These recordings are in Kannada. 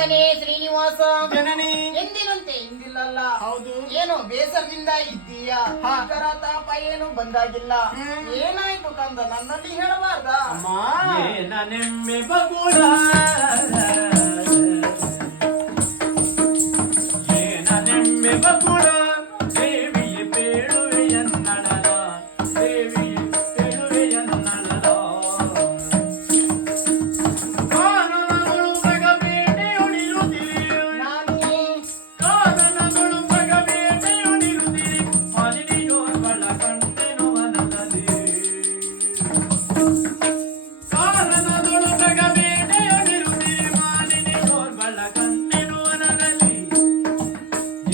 ಮಗನೇ ಶ್ರೀನಿವಾಸ ಜನನಿ ಎಂದಿನಂತೆ ಇಂದಿಲ್ಲಲ್ಲ. ಹೌದು. ಏನೋ ಬೇಸರದಿಂದ ಇದ್ದೀಯ, ಕರ ತಾಪ ಏನು ಬಂದಾಗಿಲ್ಲ. ಏನಾಯ್ತು ಕಂದ, ನನ್ನಲ್ಲಿ ಹೇಳಬಾರ್ದ? ನೆಮ್ಮೆ ಬಗುಳ ನೆಮ್ಮೆ ಬಗುಳ ದೇವಿಯ ಬೇಳುವೆಯನ್ನಡಲ ದೇವಿಯ ಬೇಳುವೆಯನ್ನಡಲ ಕಾರಣಗಳು ಮಗಬೇಟೆಯೊಳಿರುತ್ತಿರಿ ಕಾರಣಗಳು ಮಗಬೇಟೆಯೊಳಿರುತ್ತಿರಿ ಹರಿಯೋರ್ಗಳ ಕಂಟೆನು ವನದಲ್ಲಿ ಕಾರಣಗಳು ಮಗಬೇಟೆಯೊಳಿರುತ್ತಿರಿ ಮಾಲಿನಿಯೋರ್ಗಳ ಕಂಟೆನು ವನದಲ್ಲಿ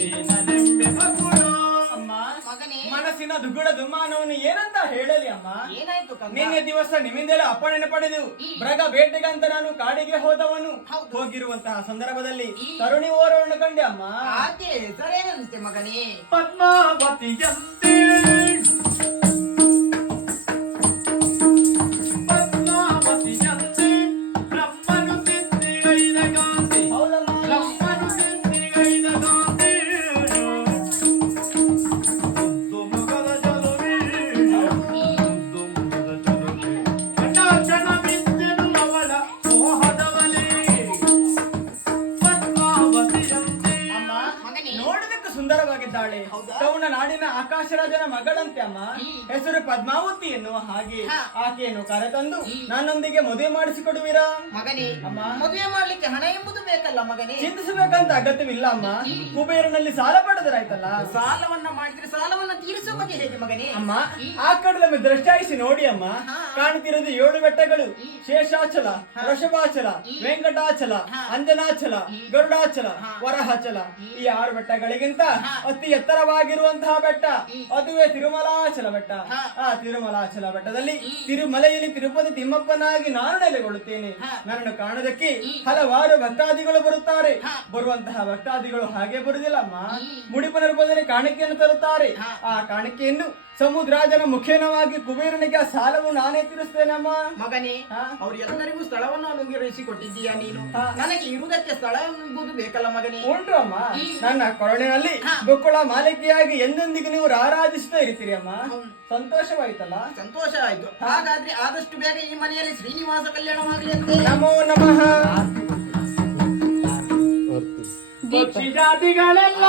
ಏನನೆಂಬೆ ಬಗುಳು. ಅಮ್ಮ, ಮಗನೇ ಮನಸ್ಸಿನ ದುಗುಡ ದುಮ್ಮಾನವನ್ನು ಏನಂತ ಹೇಳಲಿ ಅಮ್ಮ? ಏನಾಯ್ತು ಕಂದ? ನಿನ್ನೆ ದಿವಸ ನಿಮ್ಮಿಂದಲೇ ಅಪ್ಪಣೆ ಪಡೆದು ಮೃಗ ಬೇಟೆಗಂತ ನಾನು ಕಾಡಿಗೆ ಹೋದವನು. ಹೌದು. ಹೋಗಿರುವಂತಹ ಸಂದರ್ಭದಲ್ಲಿ ತರುಣಿ ಓರವನ್ನು ಕಂಡೆ ಅಮ್ಮ. ಆಕೆ ಹೆಸರೇನಂತೆ ಮಗನೇ? ಪದ್ಮಾವತಿಯಂತೆ ಪದ್ಮಾವತಿಯಂತೆ ಬ್ರಹ್ಮನು ತಿಂದಿಗೈದ ಗಾಂಧಿ ಬ್ರಹ್ಮನು ತಿಂದಿಗೈದ ಗಾಂಧಿ ಮುದ್ದು ಮುಖದ ಜಲವೇ ಮುದ್ದು ಮುಖದ ಜಲವೇ ಕಟಾಕ್ಷಣ ಬಿದ್ದೆನು ಅವಳ ಮೋಹದವಲೇ ಪದ್ಮಾವತಿಯಂತೆ. ಅಮ್ಮ, ಮಗನೇ ನೋಡೋದಕ್ಕೆ ಸುಂದರವಾಗಿದ್ದಾಳೆ. ಹೌದಾ? ಕೌನ ನಾಡಿನ ಆಕಾಶರಾಜನ ಮಗಳಂತೆ ಅಮ್ಮ. ಹೆಸರು ಪದ್ಮಾವತಿ ಎನ್ನುವ ಹಾಗೆ ಆಕೆಯನ್ನು ಕರೆತಂದು ನನ್ನೊಂದಿಗೆ ಮದುವೆ ಮಾಡಿಸಿಕೊಡುವಿರಾ? ಮಗನೇ, ಅಮ್ಮ. ಮದುವೆ ಮಾಡ್ಲಿಕ್ಕೆ ಹಣ ಎಂಬುದು ಬೇಕಲ್ಲ ಮಗನೇ? ಚಿಂತಿಸಬೇಕಂತ ಅಗತ್ಯವಿಲ್ಲ ಅಮ್ಮ. ಕುಬೇರನಲ್ಲಿ ಸಾಲ ಪಡೆದರಾಯ್ತಲ್ಲ. ಸಾಲವನ್ನ ಮಾಡಿದ್ರೆ ಸಾಲವನ್ನ ತೀರಿಸುವ ಬಗ್ಗೆ ಹೇಗೆ ಮಗನೇ? ಅಮ್ಮ, ಆ ಕಡಲೊಮ್ಮೆ ದೃಷ್ಟಾಯಿಸಿ ನೋಡಿ ಅಮ್ಮ. ಕಾಣ್ತಿರೋದು 7 ಬೆಟ್ಟಗಳು: ಶೇಷಾಚಲ, ವೃಷಭಾಚಲ, ವೆಂಕಟಾಚಲ, ಅಂಜನಾಚಲ, ಗರುಡಾಚಲ, ವರಹಾಚಲ. ಈ 6 ಬೆಟ್ಟಗಳಿಗಿಂತ ಅತಿ ಎತ್ತರವಾಗಿರುವಂತಹ ಬೆಟ್ಟ ಅದುವೇ ತಿರುಮಲಾಚಲ ಬೆಟ್ಟ. ಆ ತಿರುಮಲಾಚಲ ಬೆಟ್ಟದಲ್ಲಿ ತಿರುಮಲೆಯಲ್ಲಿ ತಿರುಪತಿ ತಿಮ್ಮಪ್ಪನಾಗಿ ನಾನು ನೆಲೆಗೊಳ್ಳುತ್ತೇನೆ. ನನ್ನನ್ನು ಕಾಣೋದಕ್ಕೆ ಹಲವಾರು ಭಕ್ತಾದಿಗಳು ಬರುತ್ತಾರೆ. ಬರುವಂತಹ ಭಕ್ತಾದಿಗಳು ಹಾಗೆ ಬರುವುದಿಲ್ಲ ಅಮ್ಮ. ಮುಡಿಪನ ರೂಪದಲ್ಲಿ ಕಾಣಿಕೆಯನ್ನು ತರುತ್ತಾರೆ. ಆ ಕಾಣಿಕೆಯನ್ನು ಸಮುದ್ರಾಜನ ಮುಖೇನವಾಗಿ ಕುಬೇರನಿಗೆ ಆ ಸಾಲವು ನಾನೇ ತೀರಿಸ್ತೇನಮ್ಮ. ಮಗನೇ, ಅವ್ರು ಎಲ್ಲರಿಗೂ ಸ್ಥಳವನ್ನು ಅನುಗ್ರಹಿಸಿ ಕೊಟ್ಟಿದ್ದೀಯಾ ನೀನು. ನನಗೆ ಇರುವುದಕ್ಕೆ ಸ್ಥಳ ಎಂಬುದು ಬೇಕಲ್ಲ ಮಗನೇ? ಉಂಟು ಅಮ್ಮ. ನನ್ನ ಕೊರಳಿನಲ್ಲಿ ಗೋಕುಳ ಮಾಲಿಕೆಯಾಗಿ ಎಂದೆಂದಿಗೂ ನೀವು ರಾರಾಜಿಸ್ತಾ ಇರ್ತೀರಿ ಅಮ್ಮ. ಸಂತೋಷವಾಯ್ತಲ್ಲ? ಸಂತೋಷ ಆಯ್ತು. ಹಾಗಾದ್ರೆ ಆದಷ್ಟು ಬೇಗ ಈ ಮನೆಯಲ್ಲಿ ಶ್ರೀನಿವಾಸ ಕಲ್ಯಾಣವಾಗಲಿ ಅಂತ. ನಮೋ ನಮಃ. ಪಕ್ಷಿ ಜಾತಿಗಳೆಲ್ಲ